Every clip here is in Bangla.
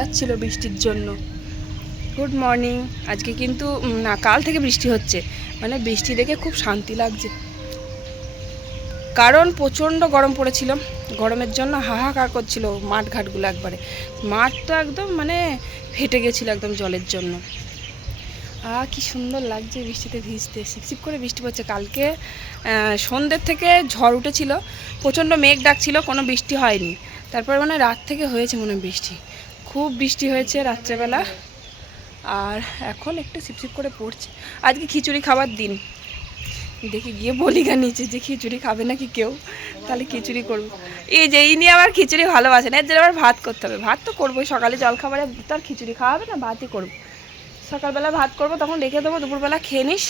যাচ্ছিল বৃষ্টির জন্য। Good morning. আজকে কিন্তু না, কাল থেকে বৃষ্টি হচ্ছে, মানে বৃষ্টি দেখে খুব শান্তি লাগছে, কারণ প্রচণ্ড গরম পড়েছিল। গরমের জন্য হাহাকার করছিল মাঠ ঘাটগুলো, একবারে মাঠ তো একদম মানে ফেটে গেছিলো একদম জলের জন্য। কি সুন্দর লাগছে বৃষ্টিতে ভিজতে, শিপশিপ করে বৃষ্টি পড়ছে। কালকে সন্ধ্যের থেকে ঝড় উঠেছিল, প্রচণ্ড মেঘ ডাকছিল, কোনো বৃষ্টি হয়নি। তারপর মানে রাত থেকে হয়েছে মনে হয় বৃষ্টি, খুব বৃষ্টি হয়েছে রাত্রেবেলা। আর এখন একটু শিপশিপ করে পড়ছে। আজকে খিচুড়ি খাবার দিন, দেখি গিয়ে বলি গা নিচে যে খিচুড়ি খাবে নাকি কেউ, তাহলে খিচুড়ি করবো। এই যে ইনি আবার খিচুড়ি ভালোবাসেন, এর জন্য আবার ভাত করতে হবে। ভাত তো করবোই, সকালে জলখাবারে তো আর খিচুড়ি খাওয়া হবে না, ভাতই করবো। সকালবেলা ভাত করবো, তখন রেখে দেবো, দুপুরবেলা খেয়ে নিস।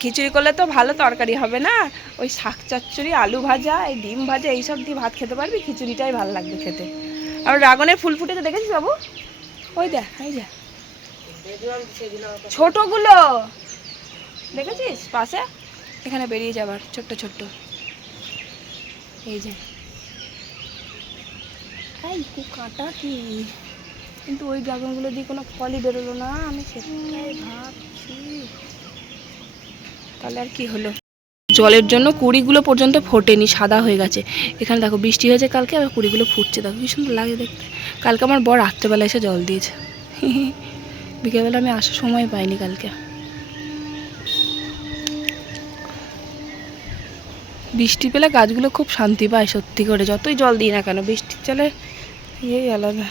খিচুড়ি করলে তো ভালো তরকারি হবে না, ওই শাক চচ্চড়ি, আলু ভাজা, এই ডিম ভাজা, এইসব দিয়ে ভাত খেতে পারবি, খিচুড়িটাই ভালো লাগবে খেতে। আর ড্রাগনের ফুল ফুটেছে দেখেছিস বাবু? ওই দেখ, এই যা ছোটগুলো দেখেছিস পাশে, এখানে বেরিয়ে যাবার ছোট্ট ছোট্ট, এই যে খুব কাঁটা কি, কিন্তু ওই ড্রাগনগুলো দিয়ে কোনো ফলই বেরোলো না, আমি সেটাই ভাবছি। তাহলে আর কি হলো, জলের জন্য কুড়িগুলো পর্যন্ত ফোটেনি, সাদা হয়ে গেছে। এখানে দেখো বৃষ্টি হয়েছে কালকে, আবার কুড়িগুলো ফুটছে, দেখো কি সুন্দর লাগে দেখতে। কালকে আমার বর রাত্রেবেলা এসে জল দিয়েছে, বিকেলবেলা আমি আসার সময় পাইনি কালকে। বৃষ্টি পেলে গাছগুলো খুব শান্তি পায় সত্যি করে, যতই জল দিই না কেন, বৃষ্টির জলে ইয়েই আলাদা।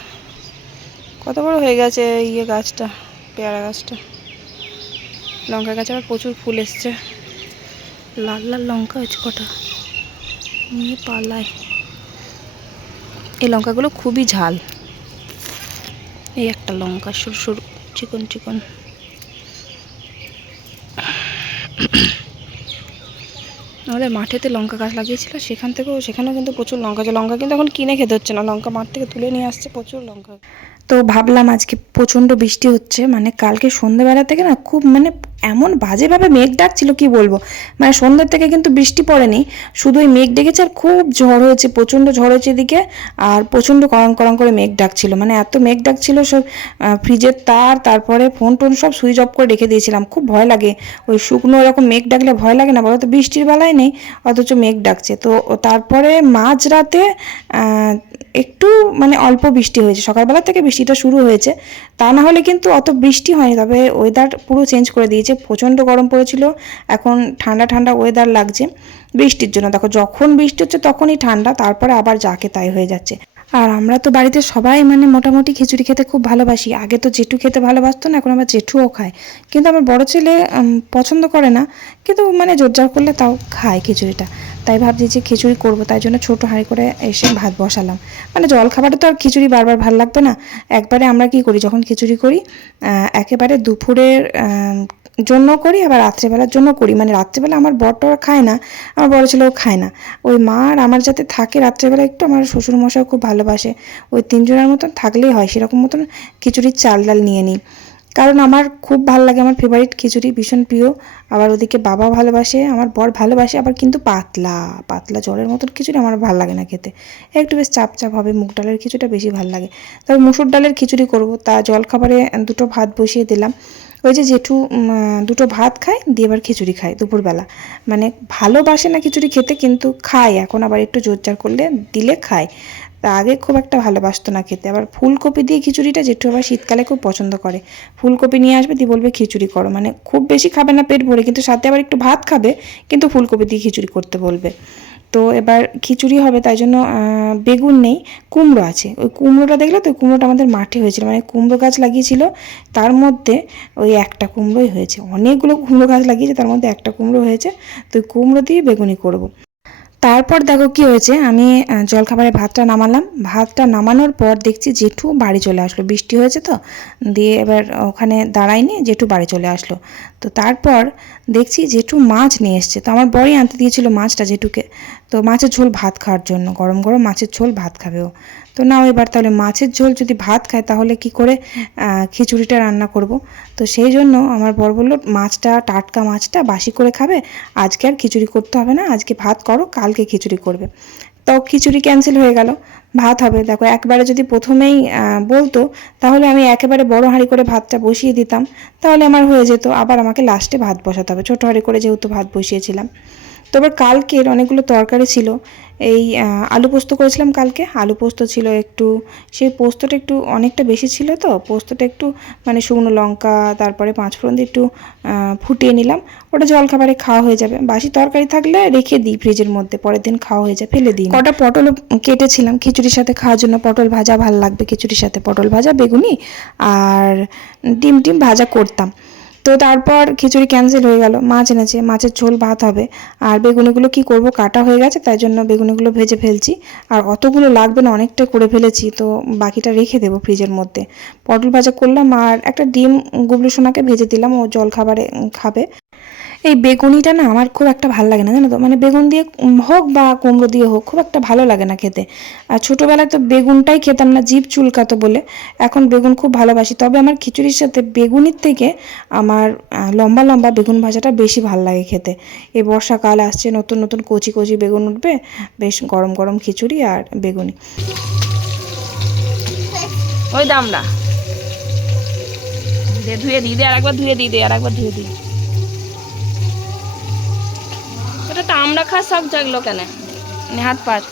কত বড় হয়ে গেছে গাছটা, পেয়ারা গাছটা। লঙ্কা গাছে আবার প্রচুর ফুল এসছে, লাল লাল লঙ্কা হয়েছে কটা, নিয়ে পালায়। এই লঙ্কাগুলো খুবই ঝাল। এই একটা লঙ্কা সরু সরু চিকন চিকন। আমাদের মাঠেতে লঙ্কা গাছ লাগিয়েছিল, সেখানেও কিন্তু প্রচুর লঙ্কা আছে। লঙ্কা কিন্তু এখন কিনে খেতে হচ্ছে না, লঙ্কা মাঠ থেকে তুলে নিয়ে আসছে, প্রচুর লঙ্কা। তো ভাবলাম আজকে প্রচণ্ড বৃষ্টি হচ্ছে, মানে কালকে সন্ধ্যেবেলা থেকে না খুব মানে এমন বাজেভাবে মেঘ ডাকছিল কি বলবো, মানে সন্ধ্যের থেকে কিন্তু বৃষ্টি পড়েনি, শুধু ওই মেঘ ডেকেছে। আর খুব ঝড় হয়েছে, প্রচণ্ড ঝড় হয়েছে এদিকে, আর প্রচণ্ড করং করং করে মেঘ ডাকছিল, মানে এত মেঘ ডাকছিল, সব ফ্রিজের তার, তারপরে ফোন টোন সব সুইচ অফ করে রেখে দিয়েছিলাম। খুব ভয় লাগে, ওই শুকনো এরকম মেঘ ডাকলে ভয় লাগে না বলো তো, বৃষ্টির বেলায় নেই, অথচ মেঘ ডাকছে। তো তারপরে মাঝরাতে একটু মানে অল্প বৃষ্টি হয়েছে, সকালবেলা থেকে বৃষ্টিটা শুরু হয়েছে, তা না হলে কিন্তু অত বৃষ্টি হয়নি। তবে ওয়েদার পুরো চেঞ্জ করে দিয়েছে, প্রচণ্ড গরম পড়েছিল, এখন ঠান্ডা ঠান্ডা ওয়েদার লাগছে বৃষ্টির জন্য। দেখো যখন বৃষ্টি হচ্ছে তখনই ঠান্ডা, তারপরে আবার যাকে তাই হয়ে যাচ্ছে। আর আমরা তো বাড়িতে সবাই মানে মোটামুটি খিচুড়ি খেতে খুব ভালোবাসি। আগে তো জেঠু খেতে ভালোবাসতো না, এখন আমার জেঠুও খায়, কিন্তু আমার বড় ছেলে পছন্দ করে না, কিন্তু মানে জোরজার করলে তাও খায় খিচুড়িটা। তাই ভাবছি যে খিচুড়ি করব, তাই জন্য ছোটো হাঁড়ি করে এসে ভাত বসালাম। মানে জল খাবারে তো আর খিচুড়ি বারবার ভালো লাগবে না, একবারে আমরা কি করি যখন খিচুড়ি করি, একেবারে দুপুরের জন্য করি, আবার রাত্রেবেলার জন্য করি। মানে রাত্রেবেলা আমার বরটা খায় না, আমার বড় ছেলেও খায় না, ওই মা আর আমার যাতে থাকে রাত্রেবেলা একটু, আমার শ্বশুরমশাই খুব ভালোবাসে, ওই তিনজনের মতন থাকলেই হয়, সেরকম মতন খিচুড়ির চাল ডাল নিয়ে নিই, কারণ আমার খুব ভালো লাগে, আমার ফেভারিট খিচুড়ি, ভীষণ প্রিয়। আবার ওদিকে বাবা ভালোবাসে, আমার বর ভালোবাসে, আবার কিন্তু পাতলা পাতলা জলের মতন খিচুড়ি আমার ভালো লাগে না খেতে, একটু বেশ চাপ চাপ হবে। মুগ ডালের খিচুড়িটা বেশি ভালো লাগে। তবে মুসুর ডালের খিচুড়ি করব, তা জলখাবারে দুটো ভাত বসিয়ে দিলাম। ওই যে জেঠু দুটো ভাত খায়, দিয়ে আবার খিচুড়ি খায় দুপুরবেলা, মানে ভালোবাসে না খিচুড়ি খেতে, কিন্তু খায় এখন, আবার একটু জোরজার করলে দিলে খায়, তা আগে খুব একটা ভালোবাসতো না খেতে। আবার ফুলকপি দিয়ে খিচুড়িটা জেঠু আবার শীতকালে খুব পছন্দ করে, ফুলকপি নিয়ে আসবে, দিয়ে বলবে খিচুড়ি করো, মানে খুব বেশি খাবে না পেট ভরে, কিন্তু সাথে আবার একটু ভাত খাবে, কিন্তু ফুলকপি দিয়ে খিচুড়ি করতে বলবে। তো এবার খিচুড়ি হবে, তাই জন্য বেগুন নেই, কুমড়ো আছে। ওই কুমড়োটা দেখলে তো, কুমড়োটা আমাদের মাঠে হয়েছিল, মানে কুমড়ো গাছ লাগিয়েছিল, তার মধ্যে ওই একটা কুমড়োই হয়েছে, অনেকগুলো কুমড়ো গাছ লাগিয়েছে, তার মধ্যে একটা কুমড়ো হয়েছে, তো ওই কুমড়ো দিয়ে বেগুনি করব। তারপর দেখো কি হয়েছে, আমি জলখাবারে ভাতটা নামালাম, ভাতটা নামানোর পর দেখছি জেঠু বাড়ি চলে আসলো, বৃষ্টি হয়েছে তো, দিয়ে এবার ওখানে দাঁড়ায়নি, জেঠু বাড়ি চলে আসলো। তো তারপর দেখছি জেঠু মাছ নিয়ে এসছে, তো আমার বড়ই আনতে দিয়েছিল মাছটা জেঠুকে, তো মাছের ঝোল ভাত খাওয়ার জন্য, গরম গরম মাছের ঝোল ভাত খাবে ও। তো নাও এবার তাহলে মাছের ঝোল যদি ভাত খায়, তাহলে কি করে খিচুড়িটা রান্না করব। তো সেই জন্য আমার বর বললো, মাছটা টাটকা মাছটা বাসি করে খাবে, আজকে আর খিচুড়ি করতে হবে না, আজকে ভাত করো, কালকে খিচুড়ি করবে। তো খিচুড়ি ক্যান্সেল হয়ে গেল, ভাত হবে। দেখো একবারে যদি প্রথমেই বলতো তাহলে আমি একেবারে বড় হাঁড়ি করে ভাতটা বসিয়ে দিতাম, তাহলে আমার হয়ে যেত। আবার আমাকে লাস্টে ভাত বসাতে হবে, ছোটো হাঁড়ি করে যেহেতু ভাত বসিয়েছিলাম। তো আবার কালকের অনেকগুলো তরকারি ছিল। এই আলু পোস্ত করেছিলাম কালকে, আলু পোস্ত ছিল একটু, সেই পোস্তটা একটু অনেকটা বেশি ছিল, তো পোস্তটা একটু মানে শুকনো লঙ্কা তারপরে পাঁচফোড়ন দিয়ে একটু ফুটিয়ে নিলাম। ওটা জলখাবারে খাওয়া হয়ে যাবে। বাসি তরকারি থাকলে রেখে দিই ফ্রিজের মধ্যে, পরের দিন খাওয়া হয়ে যায়, ফেলে দিই। কটা পটল কেটেছিলাম খিচুড়ির সাথে খাওয়ার জন্য, পটল ভাজা ভাল লাগবে খিচুড়ির সাথে, পটল ভাজা, বেগুনি আর ডিম ভাজা করতাম। তো তারপর খিচুড়ি ক্যান্সেল হয়ে গেল। মাছ এনেছে, মাছের ঝোল ভাত হবে। আর বেগুনিগুলো কি করব, কাটা হয়ে গেছে, তাই জন্য বেগুনিগুলো ভেজে ফেলছি। আর অতগুলো লাগবে না, অনেকটা করে ফেলেছি, তো বাকিটা রেখে দেবো ফ্রিজের মধ্যে। পটল ভাজা করলাম আর একটা ডিম গুবলু সোনাকে ভেজে দিলাম, ও জল খাবারে খাবে। এই বেগুনিটা না আমার খুব একটা ভালো লাগে না, জানো তো, মানে বেগুন দিয়ে হোক বা কুমড়ো দিয়ে হোক খুব একটা ভালো লাগে না খেতে। আর ছোটোবেলায় তো বেগুনটাই খেতাম না, জিভ চুলকাতো বলে। এখন বেগুন খুব ভালোবাসি, তবে আমার খিচুড়ির সাথে বেগুনির থেকে আমার লম্বা লম্বা বেগুন ভাজাটা বেশি ভালো লাগে খেতে। এই বর্ষাকাল আসছে, নতুন নতুন কচি কচি বেগুন উঠবে, বেশ গরম গরম খিচুড়ি আর বেগুনি। ওই দামটা ধুয়ে দিই দে, আর একবার ধুয়ে দিই দে, আর একবার ধুয়ে দিই। এটা তো আমরা খাওয়ার শখ জাগলো কেন? হাত পাত,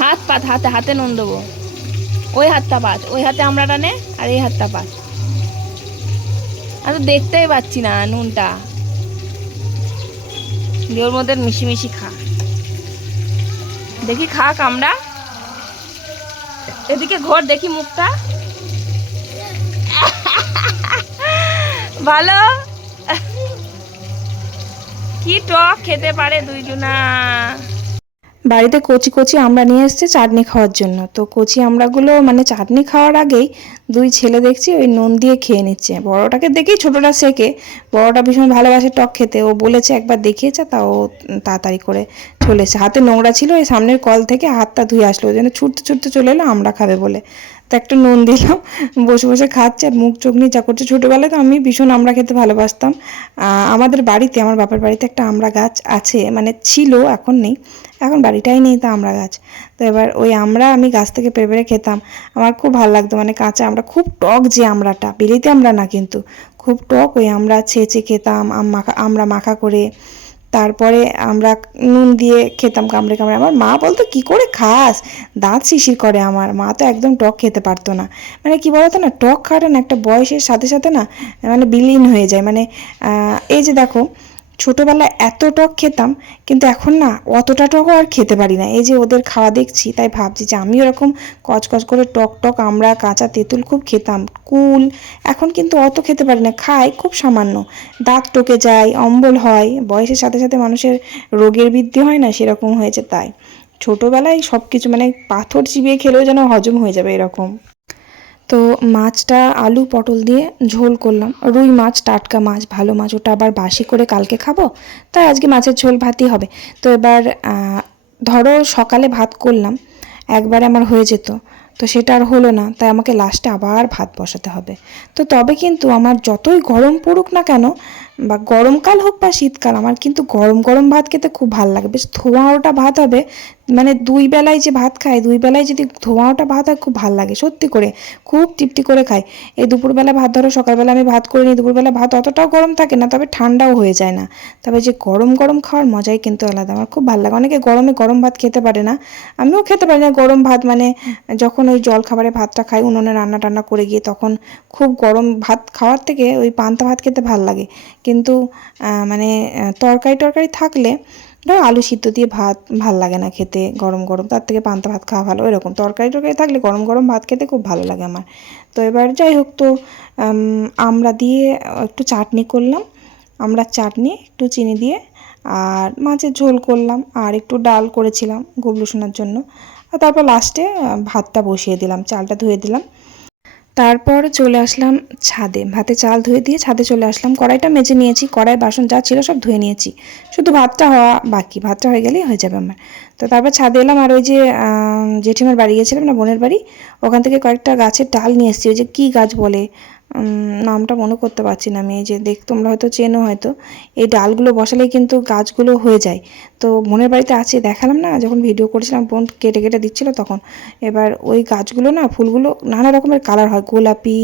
হাত পাত, হাতে হাতে নুন দেবো। ওই হাতটা পাত, ওই হাতে আমরাটা নে, আর এই হাতটা পাত। আমি তো দেখতেই পাচ্ছি না নুনটা, ওর মধ্যে মিশি মিশি খা, দেখি খা কামড়া, এদিকে ঘর দেখি মুখটা। ভালো, কি টক খেতে পারে দুইজনা। বাড়িতে কচি কচি আমড়া নিয়ে এসছে চাটনি খাওয়ার জন্য। তো কচি আমড়াগুলো মানে চাটনি খাওয়ার আগেই দুই ছেলে দেখছি ওই নুন দিয়ে খেয়ে নিচ্ছে। বড়টাকে দেখেই ছোটটা শেখে, বড়টা ভীষণ ভালোবাসে টক খেতে, ও বলেছে একবার দেখিয়েছে, তা ও তাড়াতাড়ি করে চলে এসে, হাতে নোংরা ছিল, ওই সামনের কল থেকে হাতটা ধুয়ে আসলো, ওই জন্য ছুটতে ছুটতে চলে এলো আমড়া খাবে বলে। তো একটা নুন দিলাম, বসে বসে খাচ্ছে আর মুখ চোখ নিয়ে যা করছে। ছোটোবেলায় তো আমি ভীষণ আমড়া খেতে ভালোবাসতাম। আমাদের বাড়িতে, আমার বাপের বাড়িতে একটা আমড়া গাছ আছে, মানে ছিল, এখন নেই, এখন বাড়িটাই নেই, তো আমড়া গাছ। তো এবার ওই আমড়া আমি গাছ থেকে পেড়ে পেড়ে খেতাম, আমার খুব ভালো লাগতো। মানে কাঁচা আমড়া, খুব টক যে আমড়াটা, বিলিতি আমড়া না কিন্তু, খুব টক, ওই আমড়া ছেঁচে খেতাম, আমড়া মাখা করে, তারপরে আমরা নুন দিয়ে খেতাম কামড়ে কামড়ে। আমার মা বলতো কি করে খাস, দাঁত শিশির করে। আমার মা তো একদম টক খেতে পারতো না। মানে কি বলতো না, টক খাওয়াটা না একটা বয়সের সাথে সাথে না মানে বিলীন হয়ে যায়। মানে এই যে দেখো, ছোটোবেলায় এত টক খেতাম, কিন্তু এখন না অতটা টকও আর খেতে পারি না। এই যে ওদের খাওয়া দেখছি, তাই ভাবছি যে আমি ওরকম কচকচ করে টক টক আমরা কাঁচা তেঁতুল খুব খেতাম, কুল, এখন কিন্তু অত খেতে পারি না, খাই খুব সামান্য, দাঁত টকে যায়, অম্বল হয়, বয়সের সাথে সাথে মানুষের রোগের বৃদ্ধি হয় না, সেরকম হয়েছে। তাই ছোটোবেলায় সব কিছু মানে পাথর চিবিয়ে খেলেও যেন হজম হয়ে যাবে এরকম। তো মাছটা আলু পটল দিয়ে ঝোল করলাম, রুই মাছ, টাটকা মাছ, ভালো মাছ, ওটা আবার বাসি করে কালকে খাবো, তাই আজকে মাছের ঝোল ভাতই হবে। তো এবার ধরো সকালে ভাত করলাম, একবারে আমার হয়ে যেত, তো সেটা আর হলো না, তাই আমাকে লাস্টে আবার ভাত বসাতে হবে। তো তবে কিন্তু আমার যতই গরম পড়ুক না কেন, বা গরমকাল হোক বা শীতকাল, আমার কিন্তু গরম গরম ভাত খেতে খুব ভালো লাগে, বেশ ধোঁয়া ওটা ভাত হবে। মানে দুই বেলায় যে ভাত খাই, দুই বেলায় যদি ধোঁয়া ওটা ভাত হয় খুব ভালো লাগে সত্যি করে, খুব তৃপ্তি করে খাই। এই দুপুরবেলা ভাত, ধরো সকালবেলা আমি ভাত করে নিই, দুপুরবেলা ভাত অতটাও গরম থাকে না, তবে ঠান্ডাও হয়ে যায় না। তবে যে গরম গরম খাওয়ার মজাই কিন্তু আলাদা, আমার খুব ভালো লাগে। অনেকে গরমে গরম ভাত খেতে পারে না, আমিও খেতে পারি না গরম ভাত। মানে যখন ওই জল খাবারে ভাতটা খাই উনুনে রান্না টান্না করে গিয়ে, তখন খুব গরম ভাত খাওয়ার থেকে ওই পান্তা ভাত খেতে ভালো লাগে। কিন্তু মানে তরকারি টরকারি থাকলে, ধরো আলু সিদ্ধ দিয়ে ভাত ভাল লাগে না খেতে গরম গরম, তার থেকে পান্তা ভাত খাওয়া ভালো। এরকম তরকারি টরকারি থাকলে গরম গরম ভাত খেতে খুব ভালো লাগে আমার। তো এবার যাই হোক, তো আমরা দিয়ে একটু চাটনি করলাম, আমরা চাটনি একটু চিনি দিয়ে, আর মাছের ঝোল করলাম, আর একটু ডাল করেছিলাম গুবলু সোনার জন্য। আর তারপর লাস্টে ভাতটা বসিয়ে দিলাম, চালটা ধুয়ে দিলাম। তারপর চলে আসলাম ছাদে, ভাতে চাল ধুয়ে দিয়ে ছাদে চলে আসলাম। কড়াইটা মেজে নিয়েছি, কড়াই বাসন যা ছিল সব ধুয়ে নিয়েছি, শুধু ভাতটা হওয়া বাকি, ভাতটা হয়ে গেলেই হয়ে যাবে আমার। তো তারপর ছাদে এলাম, আর ওই যে জেঠিমার বাড়ি গিয়েছিলাম না, বোনের বাড়ি, ওখান থেকে কয়েকটা গাছের ডাল নিয়ে এসেছি, ওই যে কী গাছ বলে, নামটা মনে করতে পারছি না আমি। এই যে তোমরা হয়তো চেনো হয়তো, এই ডালগুলো বসালেই কিন্তু গাছগুলো হয়ে যায়। তো বোনের বাড়িতে আছে, দেখালাম না যখন ভিডিও করেছিলাম, বোন কেটে কেটে দিচ্ছিল তখন। এবার ওই গাছগুলো না, ফুলগুলো নানা রকমের কালার হয়, গোলাপি,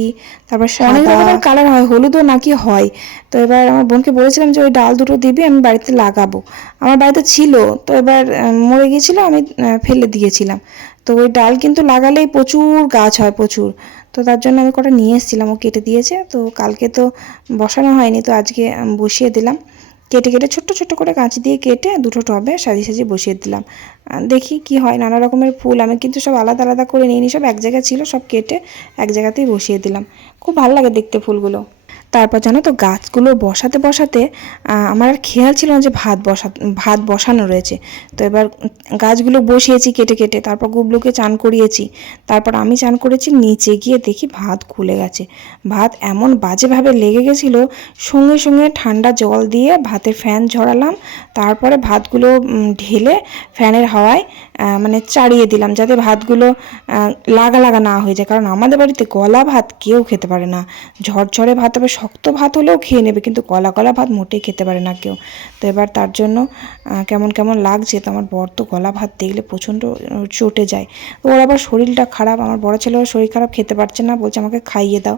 তারপর অনেক রকমের কালার হয়, হলুদও নাকি হয়। তো এবার আমার বোনকে বলেছিলাম যে ওই ডাল দুটো দিবি, আমি বাড়িতে লাগাবো। আমার বাড়িতে ছিল, তো এবার মরে গিয়েছিলো, আমি ফেলে দিয়েছিলাম। তো ওই ডাল কিন্তু লাগালেই প্রচুর গাছ হয়, প্রচুর। তো তার জন্য আমি কটা নিয়ে এসেছিলাম, ও কেটে দিয়েছে। তো কালকে তো বসানো হয়নি, তো আজকে বসিয়ে দিলাম। কেটে কেটে ছোট্ট ছোট্ট করে কাঁচি দিয়ে কেটে দুটো টবে সাজিয়ে সাজিয়ে বসিয়ে দিলাম। দেখি কি হয়। নানা রকমের ফুল আমি কিন্তু সব আলাদা আলাদা করে নিইনি, সব এক জায়গায় ছিল, সব কেটে এক জায়গাতেই বসিয়ে দিলাম। খুব ভালো লাগে দেখতে ফুলগুলো। তারপর জানো তো, গাছগুলো বসাতে বসাতে আমার আর খেয়াল ছিল না যে ভাত বসানো রয়েছে। তো এবার গাছগুলো বসিয়েছি কেটে কেটে, তারপর গুবলুকে চান করিয়েছি, তারপর আমি চান করেছি। নিচে গিয়ে দেখি ভাত খুলে গেছে। ভাত এমন বাজেভাবে লেগে গেছিলো, সঙ্গে সঙ্গে ঠান্ডা জল দিয়ে ভাতের ফ্যান ঝরালাম। তারপরে ভাতগুলো ঢেলে ফ্যানের হাওয়ায় মানে চাড়িয়ে দিলাম, যাতে ভাতগুলো লাগা লাগা না হয়ে যায়। কারণ আমাদের বাড়িতে গলা ভাত কেউ খেতে পারে না। ঝরঝরে ভাত হবে, শক্ত ভাত হলেও খেয়ে নেবে, কিন্তু গলা গলা ভাত মোটেই খেতে পারে না কেউ। তো এবার তার জন্য কেমন কেমন লাগছে। তো আমার বর তো গলা ভাত দেখলে প্রচণ্ড চটে যায়। ওর আবার শরীরটা খারাপ, আমার বড় ছেলেও শরীর খারাপ, খেতে পারছে না, বলছে আমাকে খাইয়ে দাও।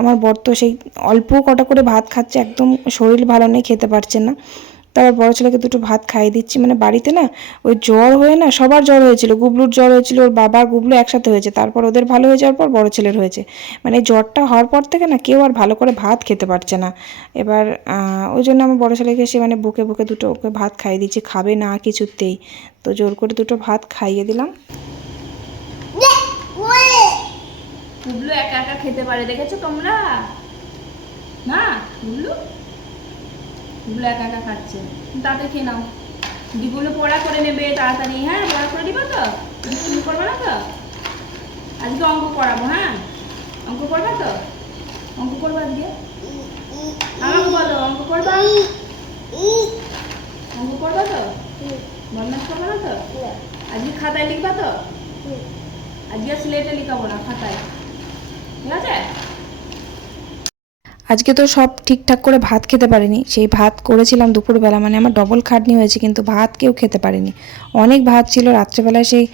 আমার বর তো সেই অল্প কটা করে ভাত খাচ্ছে, একদম শরীর ভালো নেই, খেতে পারছে না। তারপর বড় ছেলেকে দুটো ভাত খাইয়ে দিচ্ছি। মানে বাড়িতে না ওই জ্বর হয়ে না, সবার জ্বর হয়েছিল, গুবলুর জ্বর হয়েছিল, ওর বাবা গুবলু একসাথে হয়েছে, তারপর ওদের ভালো হয়ে যাওয়ার পর বড় ছেলের হয়েছে। মানে জ্বরটা হওয়ার পর থেকে না কেউ আর ভালো করে ভাত খেতে পারছে না। এবার ওই জন্য আমার বড় ছেলেকে সে মানে বুকে বুকে দুটো ওকে ভাত খাইয়ে দিচ্ছি, খাবে না কিছুতেই। তো জোর করে দুটো ভাত খাইয়ে দিলাম। গুবলু একা একা খেতে পারে, দেখেছো তোমরা না? গুবলু একা একা খাচ্ছে। তাড়াতাড়ি খেয়ে নাও, দিগুলো পড়া করে নেবে তাড়াতাড়ি। হ্যাঁ, পড়া করে দিবা তো? তুমি করবে না তো? আজকে অঙ্ক করাবো। হ্যাঁ, অঙ্ক করবা তো? অঙ্ক করবা আজকে? আমাকে বলো, অঙ্ক করবা? অঙ্ক করবা তো? বদমাস করবে না তো? আজকে খাতায় লিখবা তো? আজকে স্লেটে লিখাবো না, খাতায়, ঠিক আছে? আজকে তো সব ঠিকঠাক করে ভাত খেতে পারিনি। সেই ভাত করেছিলাম দুপুরবেলা, মানে আমার ডবল খাটনি হয়েছে, কিন্তু ভাত কেউ খেতে পারেনি। অনেক ভাত ছিল রাত্রেবেলায়, সেই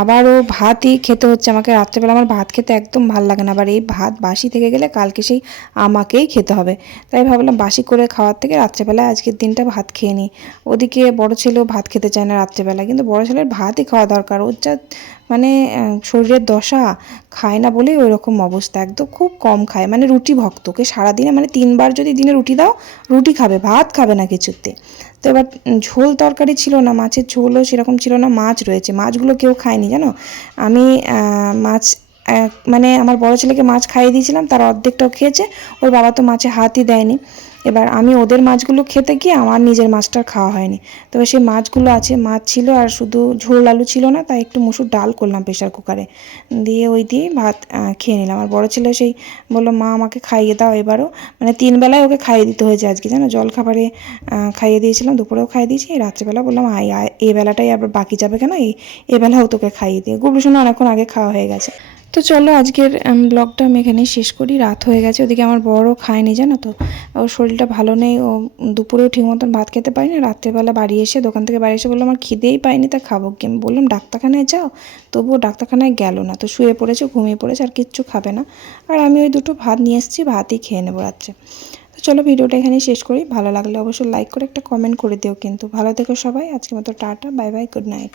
আবারও ভাতই খেতে হচ্ছে আমাকে রাত্রেবেলা। আমার ভাত খেতে একদম ভাল লাগে না, আবার এই ভাত বাসি থেকে গেলে কালকে সেই আমাকেই খেতে হবে। তাই ভাবলাম বাসি করে খাওয়ার থেকে রাত্রেবেলায় আজকের দিনটা ভাত খেয়ে নিই। ওদিকে বড় ছেলেও ভাত খেতে চায় না রাত্রেবেলা, কিন্তু বড় ছেলের ভাতই খাওয়া দরকার। ওর যা মানে শরীরের দশা, খায় না বলেই ওই রকম অবস্থা, একদম খুব কম খায়। মানে রুটি ভক্তকে সারাদিনে মানে 3 বার যদি দিনে রুটি দাও, রুটি খাবে, ভাত খাবে না কিছুতে। তো এবার ঝোল তরকারি ছিল না, মাছের ঝোলও সেরকম ছিল না, মাছ রয়েছে, মাছগুলো কেউ খায়নি জানো। আমি মাছ মানে আমার বড় ছেলেকে মাছ খাইয়ে দিয়েছিলাম, তার অর্ধেকটাও খেয়েছে, ওর বাবা তো মাছে হাতই দেয়নি। এবার আমি ওদের মাছগুলো খেতে গিয়ে আমার নিজের মাছটা খাওয়া হয়নি। তবে সেই মাছগুলো আছে, মাছ ছিল, আর শুধু ঝোল আলু ছিল না, তাই একটু মসুর ডাল করলাম প্রেশার কুকারে দিয়ে, ওই দিয়ে ভাত খেয়ে নিলাম। আর বড় ছেলে সেই বললো মা আমাকে খাইয়ে দাও এবারও, মানে 3 বেলায় ওকে খাইয়ে দিতে হয়েছে আজকে জানো। জল খাবারে খাইয়ে দিয়েছিলাম, দুপুরেও খাইয়ে দিয়েছি, রাত্রেবেলা বললাম এই বেলাটাই আবার বাকি যাবে কেন, এই বেলাও তোকে খাইয়ে দিয়ে। গুবলু শোনা অনেকক্ষণ আগে খাওয়া হয়ে গেছে। তো চলো আজকের ব্লগটা আমি এখানেই শেষ করি। রাত হয়ে গেছে, ওদিকে আমার বড়ও খায়নি জানো তো, ওর শরীরটা ভালো নেই, ও দুপুরেও ঠিক মতন ভাত খেতে পারিনি। রাত্রেবেলা বাড়ি এসে, দোকান থেকে বাড়ি এসে বললো আমার খিদেই পাইনি, তা খাবো কি? আমি বললাম ডাক্তারখানায় যাও, তবুও ডাক্তারখানায় গেল না। তো শুয়ে পড়েছে, ঘুমিয়ে পড়েছে, আর কিচ্ছু খাবে না। আর আমি ওই দুটো ভাত নিয়ে এসেছি, ভাতই খেয়ে নেবো রাত্রে। তো চলো ভিডিওটা এখানেই শেষ করি। ভালো লাগলে অবশ্যই লাইক করে একটা কমেন্ট করে দিও কিন্তু। ভালো থেকো সবাই, আজকের মতো tata, bye bye, good night.